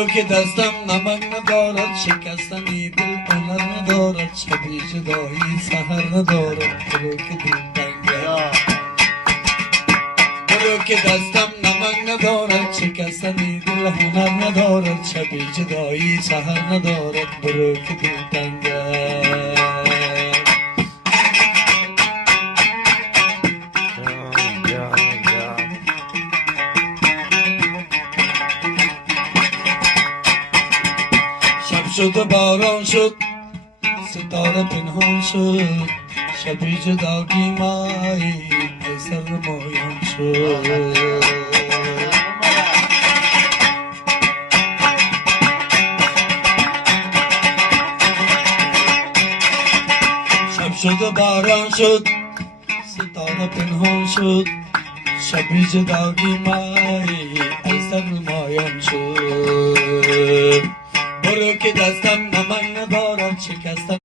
برو که دستم نمک ندارد، شکستنی دل هنر ندارد، شبی جدایی سحر ندارد، برو که دل تنگه. برو که دستم نمک ندارد، شکستنی دل هنر ندارد، شبی جدایی سحر ندارد، برو که دل تنگه. شد و باران شد، ستاره پنهان شد، شبی جدایی مایی ای سر مایان شد. شب شد و باران شد، ستاره پنهان شد، شبی جدایی مایی ای سر مایان شد. برو که دستم نمک ندارد، شکستم